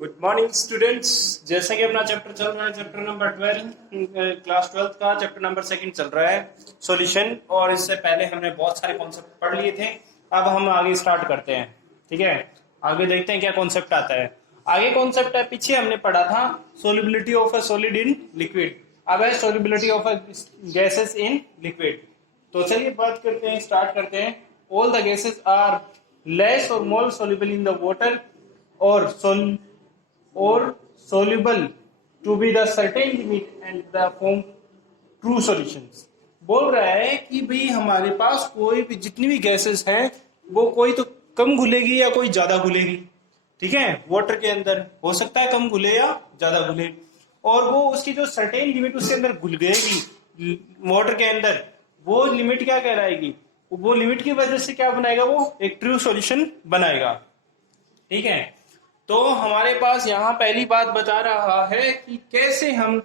Good morning students. जैसे कि अपना चैप्टर चल रहा है, चैप्टर नंबर 12, क्लास 12 का चैप्टर नंबर 2 चल रहा है, सॉल्यूशन। और इससे पहले हमने बहुत सारे कॉन्सेप्ट पढ़ लिए थे। अब हम आगे स्टार्ट करते हैं। ठीक है, आगे देखते हैं क्या कॉन्सेप्ट आता है। आगे कॉन्सेप्ट है, पीछे हमने पढ़ा था solubility of a solid in liquid. अब है solubility of a gases in liquid. तो चलिए बात करते हैं, स्टार्ट करते हैं। All the gases are less और more soluble in the water और soluble to be the certain limit and the form true solutions। बोल रहा है कि भाई हमारे पास कोई भी जितनी भी गैसेस हैं वो कोई तो कम घुलेगी या कोई ज्यादा घुलेगी। ठीक है, वाटर के अंदर हो सकता है कम घुले या ज्यादा घुले, और वो उसकी जो सर्टेन लिमिट उसके अंदर घुल गएगी वाटर के अंदर, वो लिमिट क्या कहलाएगी, वो लिमिट की वजह से क्या बनाएगा, वो एक ट्रू सॉल्यूशन बनाएगा। ठीक है, तो हमारे पास यहाँ पहली बात बता रहा है कि कैसे हम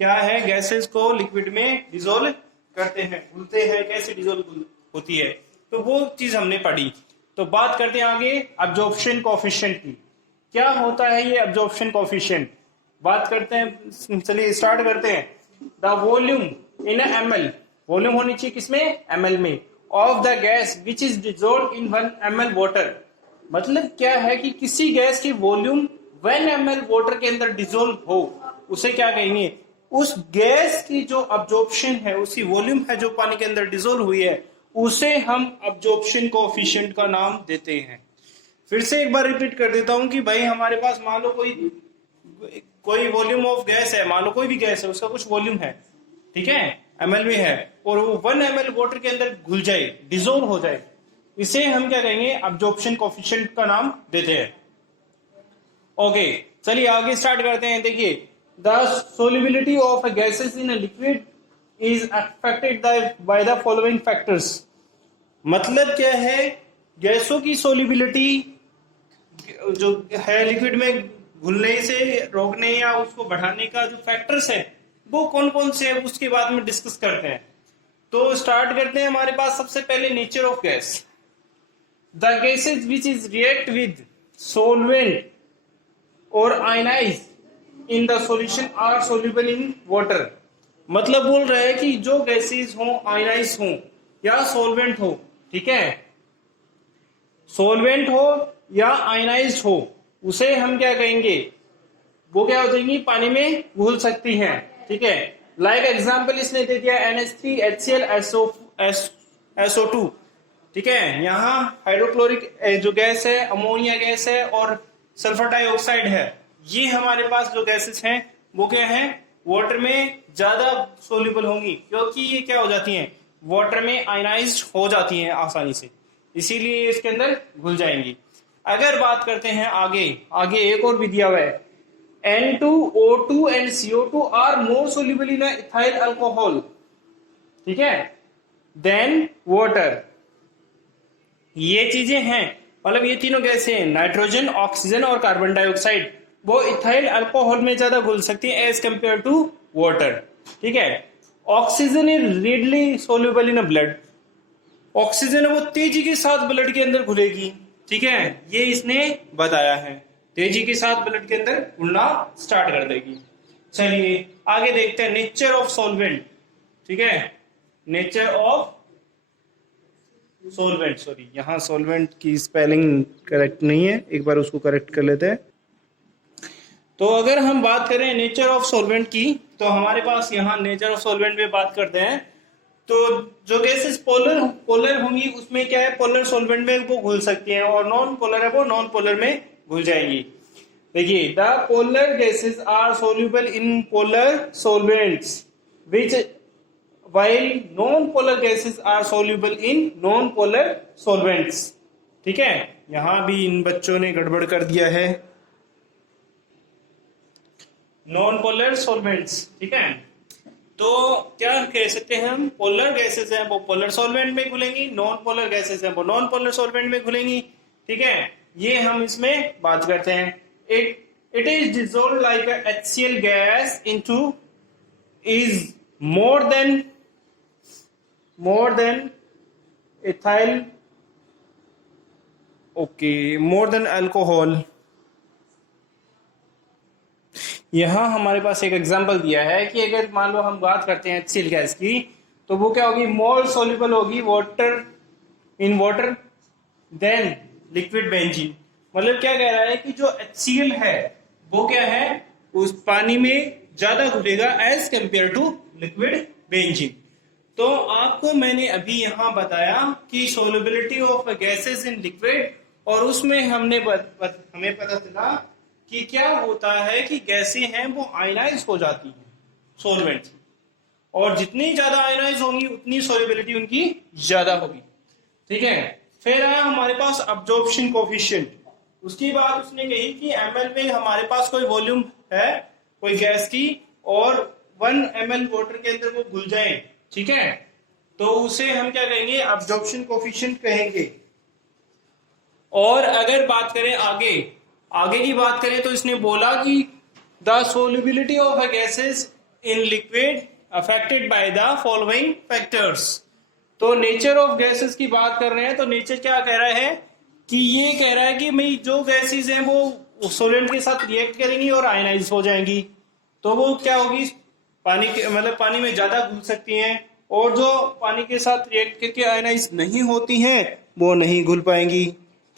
क्या है गैसेस को लिक्विड में डिसोल्व करते हैं, घुलते हैं, कैसे डिसोल्व होती है। तो वो चीज हमने पढ़ी। तो बात करते हैं आगे अब्जॉर्प्शन कोएफिशिएंट की। क्या होता है ये अब्जॉर्प्शन कोएफिशिएंट, बात करते हैं। चलिए स्टार्ट करते हैं। The volume in ml, volume होनी चाहिए किसमें, ml में, of the gas which is dissolve in 1 ml water. मतलब क्या है कि किसी गैस की वॉल्यूम 1 ml वाटर के अंदर डिसोल्व हो, उसे क्या कहेंगे, उस गैस की जो अब्जॉर्प्शन है, उसकी वॉल्यूम है जो पानी के अंदर डिसोल्व हुई है, उसे हम अब्जॉर्प्शन कोएफिशिएंट का नाम देते हैं। फिर से एक बार रिपीट कर देता हूं कि भाई हमारे पास मान लो कोई वॉल्यूम ऑफ गैस है, मान लो कोई भी गैस है, उसका कुछ वॉल्यूम है, ठीक है, ml में है, और वो 1 ml वाटर के अंदर घुल जाए, डिसोल्व हो जाए, इसे हम क्या कहेंगे, अब्जॉर्प्शन कोएफिशिएंट का नाम देते हैं। ओके, चलिए आगे स्टार्ट करते हैं। देखिए, the solubility of a gases in a liquid is affected by the following factors. मतलब क्या है, गैसों की सोल्युबिलिटी जो है लिक्विड में घुलने से रोकने या उसको बढ़ाने का जो फैक्टर्स है वो कौन कौन से है, उसके बाद में डिस्कस करते हैं। तो स्टार्ट करते हैं। हमारे पास सबसे पहले nature of gas. The gases which is react with solvent or ionize in the solution are soluble in water। मतलब बोल रहा है कि जो गैसेस हो, आयनाइज हो या सोलवेंट हो, ठीक है, सोलवेंट हो या आयनाइज हो, उसे हम क्या कहेंगे, वो क्या हो जाएंगी, पानी में घुल सकती हैं। ठीक है, लाइक एग्जांपल इसने दे दिया NH3 HCl SO2। ठीक है, यहाँ हाइड्रोक्लोरिक जो गैस है, अमोनिया गैस है और सल्फर डाइऑक्साइड है। ये हमारे पास जो गैसेस हैं वो क्या है, वाटर में ज्यादा सोल्यूबल होंगी, क्योंकि ये क्या हो जाती हैं, वाटर में आयनाइज्ड हो जाती हैं आसानी से, इसीलिए इसके अंदर घुल जाएंगी। अगर बात करते हैं आगे, आगे एक और भी दिया हुआ है, N2O2 and CO2 are more soluble in ethyl alcohol, ठीक है, देन वाटर। ये चीजें हैं, मतलब ये तीनों गैसें हैं, नाइट्रोजन, ऑक्सीजन और कार्बन डाइऑक्साइड, वो इथाइल अल्कोहल में ज्यादा घुल सकती है एज कंपेयर टू वाटर। ठीक है, oxygen is readily soluble in a blood. Oxygen है वो तेजी के साथ ब्लड के अंदर घुलेगी। ठीक है, ये इसने बताया है, तेजी के साथ ब्लड के अंदर घुलना स्टार्ट कर देगी। चलिए आगे देखते हैं नेचर ऑफ सॉल्वेंट। ठीक है, नेचर ऑफ सोलवेंट, सॉरी यहाँ सोलवेंट की स्पेलिंग करेक्ट नहीं है, एक बार उसको करेक्ट कर लेते हैं। तो अगर हम बात करें नेचर ऑफ सोलवेंट की, तो हमारे पास यहाँ नेचर ऑफ सोलवेंट में बात करते हैं। तो जो गैसेस पोलर पोलर होंगी उसमें क्या है, पोलर सोलवेंट में वो घुल सकती हैं, और नॉन पोलर है वो नॉन पोलर में घुल जाएंगी। देखिए, the polar gases are soluble in polar solvents which while non-polar gases are soluble in non-polar solvents। ठीक है, यहां भी इन बच्चों ने गड़बड़ कर दिया है, non-polar solvents। ठीक है, तो क्या कह सकते हैं हम, पोलर गैसेस हैं वो पोलर सॉल्वेंट में घुलेंगी, नॉन पोलर गैसेस हैं वो नॉन पोलर सॉल्वेंट में घुलेंगी। ठीक है, ये हम इसमें बात करते हैं। It is dissolved like a HCl gas into is more than ethyl, okay, more than alcohol, यहाँ हमारे पास एक एग्जांपल दिया है कि अगर मान लो हम बात करते हैं HCl गैस की, तो वो क्या होगी, मोर सोल्यूबल होगी water in water than liquid benzene. मतलब क्या कह रहा है कि जो HCl है वो क्या है, उस पानी में ज्यादा घुलेगा as compare to liquid benzene. तो आपको मैंने अभी यहां बताया कि solubility of gases in liquid, और उसमें हमें पता चला कि क्या होता है कि गैसें हैं वो आयनाइज हो जाती हैं सोलवेंट, और जितनी ज्यादा आयनाइज होंगी उतनी सोल्युबिलिटी उनकी ज्यादा होगी। ठीक है, फिर आया हमारे पास अब्जॉर्प्शन कोफिशिएंट। उसकी बात उसने कही कि ml में हमारे पास कोई वॉल्यूम है कोई गैस की, और 1 ml वाटर के अंदर वो घुल जाए, ठीक है, तो उसे हम क्या कहेंगे, अब्जॉर्प्शन कोफिशिएंट कहेंगे। और अगर बात करें आगे की बात करें, तो इसने बोला कि the solubility of gases in liquid affected by the following factors. तो नेचर ऑफ गैसेस की बात कर रहे हैं, तो नेचर क्या कह रहा है कि ये कह रहा है कि भाई जो गैसेस हैं वो सोलेंट के साथ रिएक्ट करेंगी और आयनाइज हो जाएंगी, तो वो क्या होगी, पानी के मतलब पानी में ज्यादा घुल सकती हैं, और जो पानी के साथ रिएक्ट करके आयनाइज नहीं होती हैं वो नहीं घुल पाएंगी।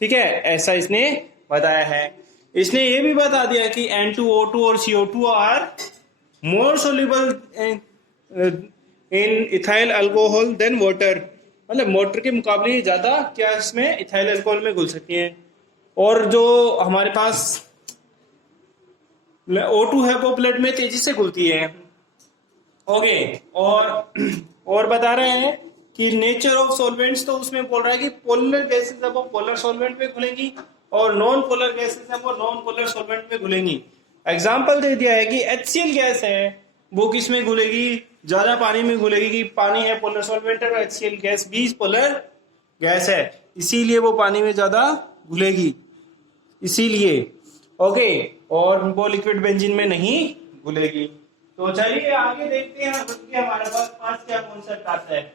ठीक है, ऐसा इसने बताया है। इसने ये भी बता दिया कि N2O2 और CO2 are more soluble in ethyl alcohol than water. मतलब मोटर के मुकाबले ज्यादा क्या इसमें इथाइल अल्कोहल में घुल सकती हैं। और जो हमारे पास O2 है वो ब्लड में तेजी से घुलती है। ओके, और बता रहे हैं कि नेचर ऑफ सॉल्वेंट्स, तो उसमें बोल रहा है कि पोलर गैसेस है वो पोलर सॉल्वेंट में घुलेंगी, और नॉन पोलर गैसेस है वो नॉन पोलर सॉल्वेंट में घुलेंगी। एग्जाम्पल दे दिया है कि HCl गैस है वो किस में घुलेगी, ज्यादा पानी में घुलेगी, कि पानी है पोलर सॉल्वेंट और HCl गैस भी पोलर गैस है, इसीलिए वो पानी में ज्यादा घुलेगी, इसीलिए। ओके, और वो लिक्विड बेंजीन में नहीं घुलेगी। तो चलिए आगे देखते हैं कि हमारे पास 5 क्या कॉन्सेप्ट आता है।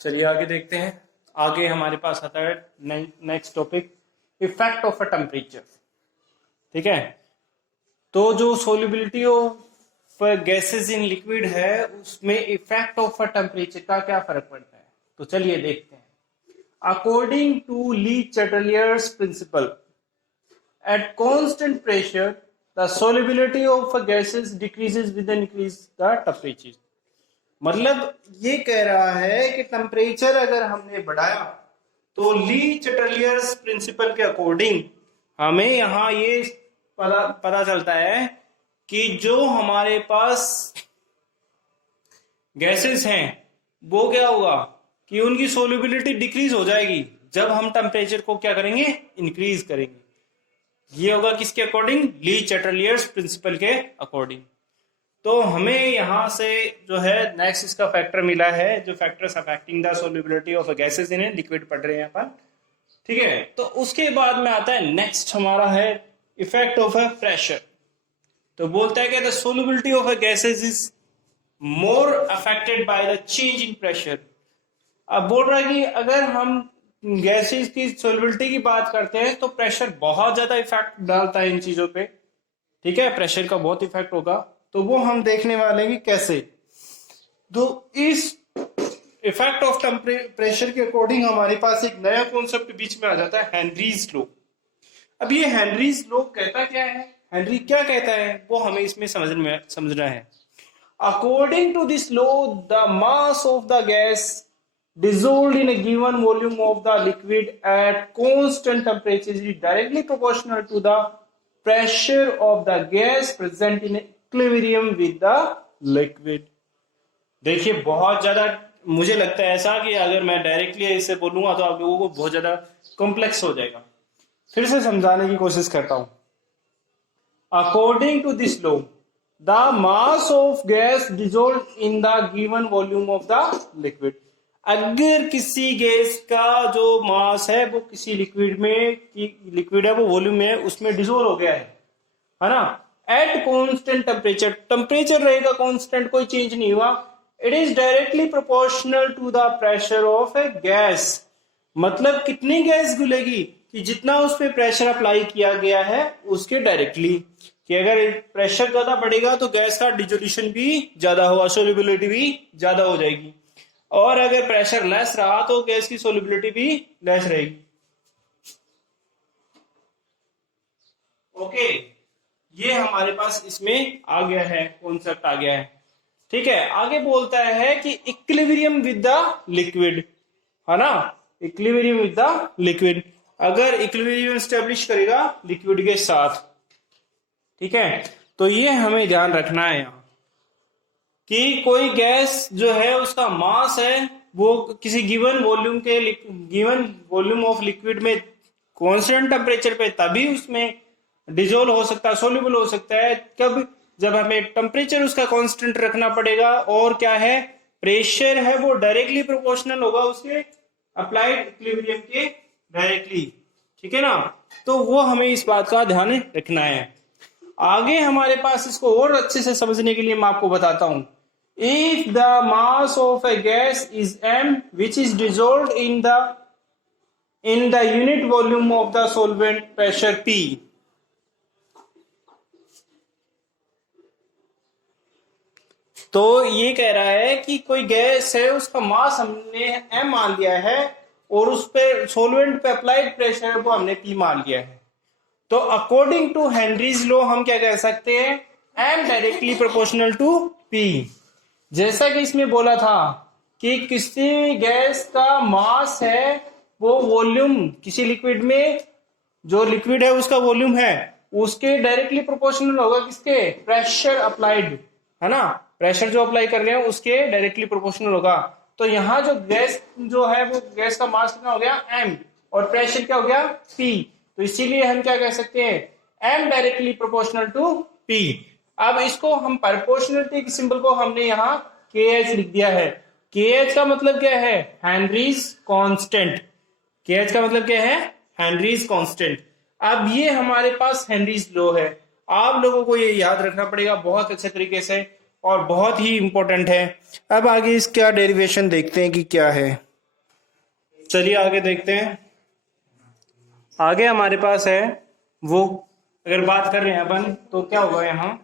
चलिए आगे देखते हैं। आगे हमारे पास आता है next topic, effect of a temperature. ठीक है, तो जो solubility of gases in liquid है उसमें इफेक्ट ऑफ अ टेम्परेचर का क्या फर्क पड़ता है, तो चलिए देखते हैं। According to le Chatelier's principle, at constant pressure the solubility of gases decreases with the increase the temperature। मतलब ये कह रहा है कि टेम्परेचर अगर हमने बढ़ाया तो ली चैटलियर्स प्रिंसिपल के अकॉर्डिंग हमें यहाँ ये पता चलता है कि जो हमारे पास गैसेस हैं वो क्या होगा कि उनकी सोल्युबिलिटी डिक्रीज हो जाएगी जब हम टेम्परेचर को क्या करेंगे, इंक्रीज करेंगे। ये होगा किसके अकॉर्डिंग, ली चैटलियर्स प्रिंसिपल के अकॉर्डिंग। तो हमें यहां से जो है नेक्स्ट इसका फैक्टर मिला है, जो factors affecting the solubility of gases in liquid पढ़ रहे हैं अपन। ठीक है, तो उसके बाद में आता है नेक्स्ट हमारा है इफेक्ट ऑफ अ प्रेशर। तो बोलता है कि the solubility of a gases is more affected by the change in pressure. अब बोल रहा है कि अगर हम गैसेस की सोल्युबिलिटी की बात करते हैं तो प्रेशर बहुत ज्यादा इफेक्ट डालता है इन चीजों पे। ठीक है, प्रेशर का बहुत इफेक्ट होगा, तो वो हम देखने वाले हैं कि कैसे। तो इस इफेक्ट ऑफ प्रेशर के अकॉर्डिंग हमारे पास एक नया कॉन्सेप्ट बीच में आ जाता है, हेनरीज लॉ। अब ये हेनरीज लॉ कहता क्या है, हेनरी क्या कहता है, वो हमें इसमें समझना है। According to this law the mass of the gas dissolved in a given volume of the liquid at constant temperature is directly proportional to the pressure of the gas present in equilibrium with the liquid। देखिए बहुत ज्यादा मुझे लगता है ऐसा कि अगर मैं डायरेक्टली इसे बोलूंगा तो आप लोगों को बहुत ज्यादा कॉम्प्लेक्स हो जाएगा। फिर से समझाने की कोशिश करता हूं। According to this law the mass of gas dissolved in the given volume of the liquid, अगर किसी गैस का जो मास है वो किसी लिक्विड है वो वॉल्यूम में उसमें डिसोल्व हो गया है ना, एट कांस्टेंट टेम्परेचर, टेम्परेचर रहेगा कांस्टेंट, कोई चेंज नहीं हुआ। It is directly proportional to the pressure of a gas. मतलब कितनी गैस घुलेगी, कि जितना उस पर प्रेशर अप्लाई किया गया है उसके डायरेक्टली, कि अगर प्रेशर ज्यादा बढ़ेगा तो गैस का डिसोल्यूशन भी ज्यादा होगा, सोल्युबिलिटी भी ज्यादा हो जाएगी, और अगर प्रेशर लेस रहा तो गैस की सोल्युबिलिटी भी लेस रहेगी। ओके, ये हमारे पास इसमें आ गया है, कॉन्सेप्ट आ गया है। ठीक है, आगे बोलता है कि इक्विलिब्रियम विद द लिक्विड, है ना, इक्विलिब्रियम विद द लिक्विड, अगर इक्विलिब्रियम स्टेब्लिश करेगा लिक्विड के साथ। ठीक है, तो ये हमें ध्यान रखना है यहाँ कि कोई गैस जो है उसका मास है वो किसी गिवन वॉल्यूम ऑफ लिक्विड में कांस्टेंट टेम्परेचर पे तभी उसमें डिजोल्व हो सकता है, सोल्यूबल हो सकता है, कब, जब हमें टेम्परेचर उसका कांस्टेंट रखना पड़ेगा, और क्या है, प्रेशर है वो डायरेक्टली प्रोपोर्शनल होगा उसके अप्लाइड इक्विलिब्रियम के डायरेक्टली। ठीक है ना, तो वो हमें इस बात का ध्यान रखना है। आगे हमारे पास इसको और अच्छे से समझने के लिए मैं आपको बताता हूं, if the mass of a gas is m which is dissolved in the unit volume of the solvent pressure P, तो ये कह रहा है कि कोई गैस है उसका मास हमने m मान लिया है और उस पे सॉल्वेंट पे अप्लाइड प्रेशर वो हमने P मान लिया है, तो अकॉर्डिंग टू हेनरीज लॉ हम क्या कह सकते हैं, m directly proportional to P। जैसा कि इसमें बोला था कि किसी गैस का मास है वो वॉल्यूम, किसी लिक्विड में जो लिक्विड है उसका वॉल्यूम है उसके डायरेक्टली प्रोपोर्शनल होगा किसके, प्रेशर अप्लाइड, है ना, प्रेशर जो अप्लाई कर रहे हैं उसके डायरेक्टली प्रोपोर्शनल होगा। तो यहाँ जो गैस जो है वो गैस का मास कितना हो गया m और प्रेशर क्या हो गया P, तो इसीलिए हम क्या कह सकते हैं, m directly proportional to P। अब इसको हम प्रोपोर्शनलिटी के सिंबल को हमने यहाँ KH लिख दिया है। KH का मतलब क्या है, हेनरीज कांस्टेंट, KH का मतलब क्या है, हेनरीज कांस्टेंट। अब ये हमारे पास हेनरीज लॉ है, आप लोगों को ये याद रखना पड़ेगा बहुत अच्छे तरीके से और बहुत ही इंपॉर्टेंट है। अब आगे इसका डेरिवेशन देखते हैं कि क्या है, चलिए आगे देखते हैं। आगे हमारे पास है वो, अगर बात कर रहे हैं अपन तो क्या होगा यहाँ,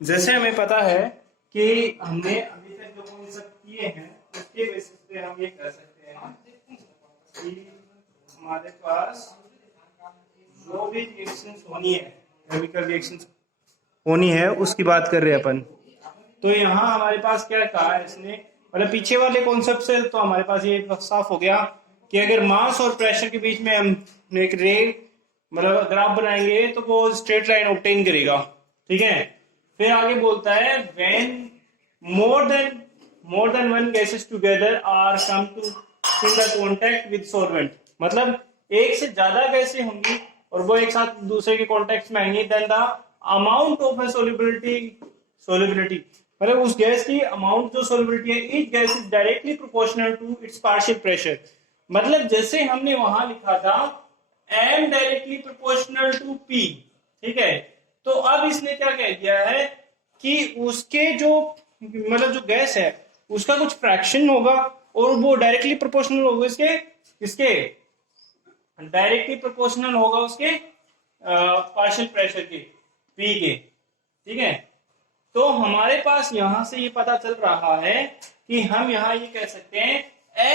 जैसे हमें पता है कि हमने अभी तक जो कॉन्सेप्ट किए हैं उसके बेसिस पे हम ये कह सकते हैं कि हमारे पास जो भी रिएक्शंस होनी है, केमिकल रिएक्शंस होनी है उसकी बात कर रहे हैं अपन। तो यहाँ हमारे पास क्या कहा है इसने, मतलब पीछे वाले कॉन्सेप्ट से तो हमारे पास ये साफ हो गया कि अगर मास और प्रेशर के बीच में हम एक रे मतलब ग्राफ बनाएंगे तो वो स्ट्रेट लाइन ऑब्टेन करेगा। ठीक है, फिर आगे बोलता है when more than one gases together are come to in the contact with solvent, मतलब एक से ज्यादा गैसें होंगी और वो एक साथ दूसरे के कांटेक्ट में आएंगी, then the amount of solubility मतलब उस गैस की अमाउंट जो सोल्युबिलिटी है, each gas is directly proportional to its partial pressure. मतलब जैसे हमने वहां लिखा था m directly proportional to P, ठीक है, तो अब इसने क्या कह दिया है कि उसके जो मतलब जो गैस है उसका कुछ फ्रैक्शन होगा और वो डायरेक्टली प्रोपोर्शनल होगा इसके डायरेक्टली प्रोपोर्शनल होगा उसके पार्शियल प्रेशर के P के। ठीक है, तो हमारे पास यहां से ये पता चल रहा है कि हम यहां ये कह सकते हैं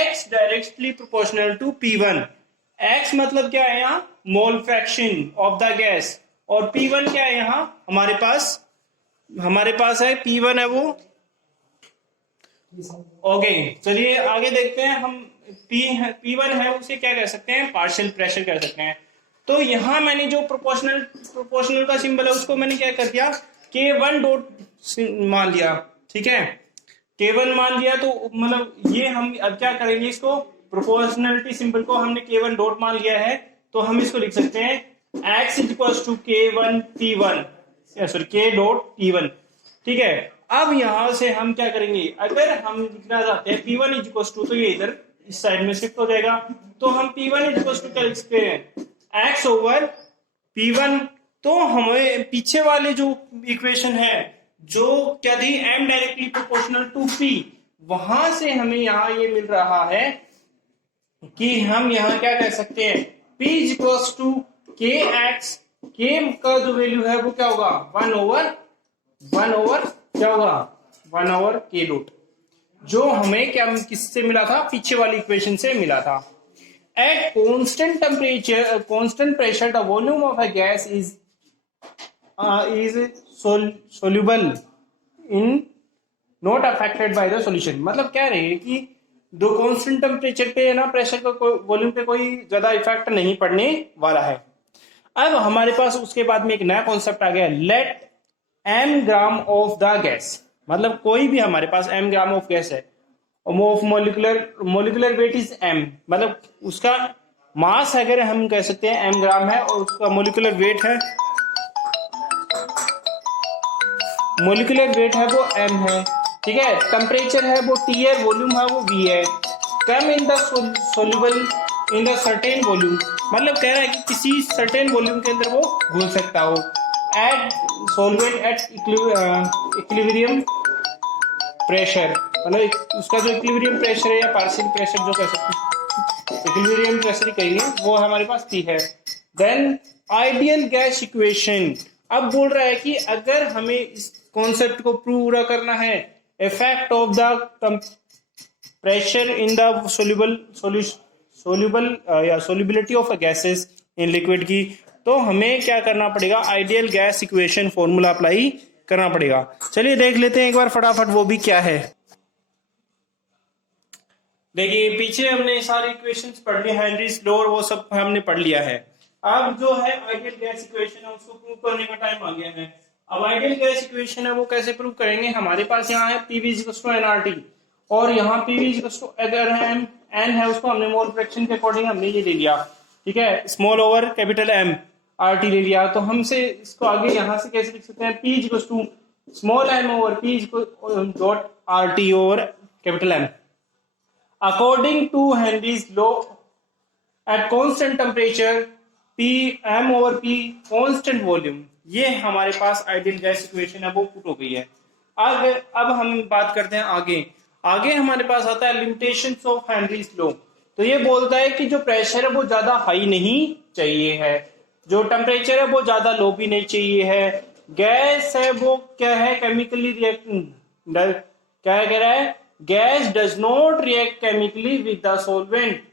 x directly proportional to P1। x मतलब क्या है यहाँ, mole fraction of the gas, और P1 क्या है यहाँ हमारे पास है P1 है वो। ओके, चलिए आगे देखते हैं हम। P1 है उसे क्या कह सकते हैं, पार्शियल प्रेशर कह सकते हैं। तो यहां मैंने जो प्रोपोर्शनल का सिंबल है उसको मैंने क्या कर दिया, K1 डॉट मान लिया। ठीक है, K1 मान लिया, तो मतलब ये हम अब क्या करेंगे, इसको प्रोपोर्शनलिटी सिंबल को हमने K1 डॉट मान लिया है, तो हम इसको लिख सकते हैं x is equal to K1 T1 sorry K dot T1। ठीक है, अब यहां से हम क्या करेंगे, अगर हम लिखना चाहते हैं P1 इज इक्वल टू, तो ये इधर इस साइड में शिफ्ट हो जाएगा, तो हम P1 इज इक्वल टू क्या लिख सकते हैं, x ओवर P1। तो हमें पीछे वाले जो इक्वेशन है जो क्या थी, m directly proportional to P, वहां से हमें यहां ये मिल रहा है कि हम यहां क्या कह सकते हैं, P इज इक्वल्स टू के एक्स, के का जो वैल्यू है वो क्या होगा 1 ओवर क्या होगा 1 ओवर के डॉट, जो हमें क्या किससे मिला था, पीछे वाली इक्वेशन से मिला था। Eight constant temperature, constant pressure, the volume of a gas is soluble in not affected by the solution। मतलब क्या रहे कि दो कांस्टेंट टेम्परेचर पे ना प्रेशर का वॉल्यूम पे कोई ज्यादा इफेक्ट नहीं पड़ने वाला है। अब हमारे पास उसके बाद में एक नया कॉन्सेप्ट आ गया, let m gram of the gas, मतलब कोई भी हमारे पास m ग्राम ऑफ गैस है, of molecular weight is m, मतलब उसका मास अगर हम कह सकते हैं m ग्राम है और उसका मोलिकुलर वेट है वो m है, ठीक है। टेम्परेचर है वो T है, वॉल्यूम है वो V है। Come in the soluble in the certain volume, मतलब कह रहा है कि किसी सर्टेन वॉल्यूम के अंदर वो घुल सकता हो। At solvent at equilibrium pressure, मतलब उसका जो इक्विलिब्रियम प्रेशर है या पार्शियल प्रेशर जो कह सकते हैं, इक्विलिब्रियम प्रेशर ही कहेंगे, वो हमारे पास P है। देन आइडियल गैस इक्वेशन, अब बोल रहा है कि अगर हमें इस कॉन्सेप्ट को पूरा करना है, effect of the pressure in the soluble या solubility of gases in liquid की, तो हमें क्या करना पड़ेगा, ideal gas equation formula apply करना पड़ेगा। चलिए देख लेते हैं एक बार फटाफट वो भी क्या है। देखिए पीछे हमने सारी इक्वेशंस पढ़ ली, हेनरीज लॉ और वो सब हमने पढ़ लिया है। अब जो है आइडियल गैस इक्वेशन है उसको प्रूव करने का टाइम आ गया है। अब आइडियल गैस इक्वेशन है वो कैसे प्रूव करेंगे, हमारे पास यहाँ है PV = nRT और यहाँ PV अगर n है उसको हमने मोल फ्रैक्शन के अकॉर्डिंग हमने ये ले लिया, ठीक है, small over capital M RT ले लिया। तो हमसे इसको आगे यहाँ से कैसे लिख सकते हैं, P = small m over P dot RT over capital M। According to Henry's law at constant temperature P m over P constant volume, ये हमारे पास आइडियल गैस इक्वेशन है वो पुट हो गई है। अब हम बात करते हैं आगे हमारे पास आता है लिमिटेशंस ऑफ हेनरीज लॉ। तो ये बोलता है कि जो प्रेशर है वो ज्यादा हाई नहीं चाहिए है, जो टेम्परेचर है वो ज्यादा लो भी नहीं चाहिए है, गैस है वो क्या है केमिकली रिएक्ट, क्या कह रहा है, gas does not react chemically with the solvent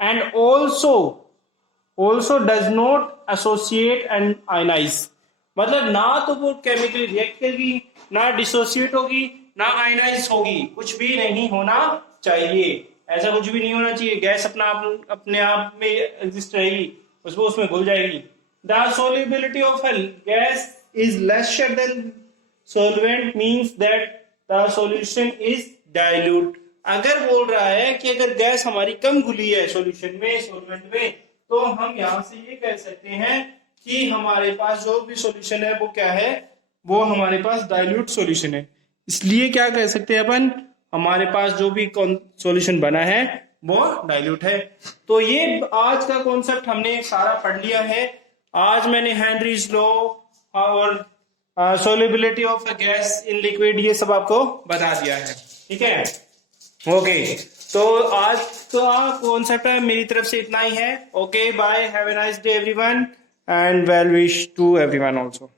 and also does not associate and ionise, मतलब ना तो वो केमिकली रिएक्ट करेगी, ना डिसोसिएट होगी, ना आयनाइज होगी, कुछ भी नहीं होना चाहिए, ऐसा कुछ भी नहीं होना चाहिए। गैस अपने आप में एग्जिस्ट रहेगी, उसमें घुल जाएगी। The solubility of a gas is lesser than solvent means that the solution is dilute. अगर बोल रहा है कि अगर गैस हमारी कम घुली है सॉल्यूशन में, सॉल्वेंट में, तो हम यहां से ये कह सकते हैं कि हमारे पास जो भी सॉल्यूशन है वो क्या है, वो हमारे पास डाइल्यूट सॉल्यूशन है। इसलिए क्या कह सकते हैं अपन, हमारे पास जो भी सॉल्यूशन बना है वो डाइल्यूट है। तो ये आज का कॉन्सेप्ट हमने सारा पढ़ लिया है। आज मैंने हेनरीज लॉ और solubility of a gas in liquid ये सब आपको बता दिया है, ठीक है, ओके। तो आज का कॉन्सेप्ट है मेरी तरफ से इतना ही है। Okay bye, have a nice day everyone and well wish to everyone also.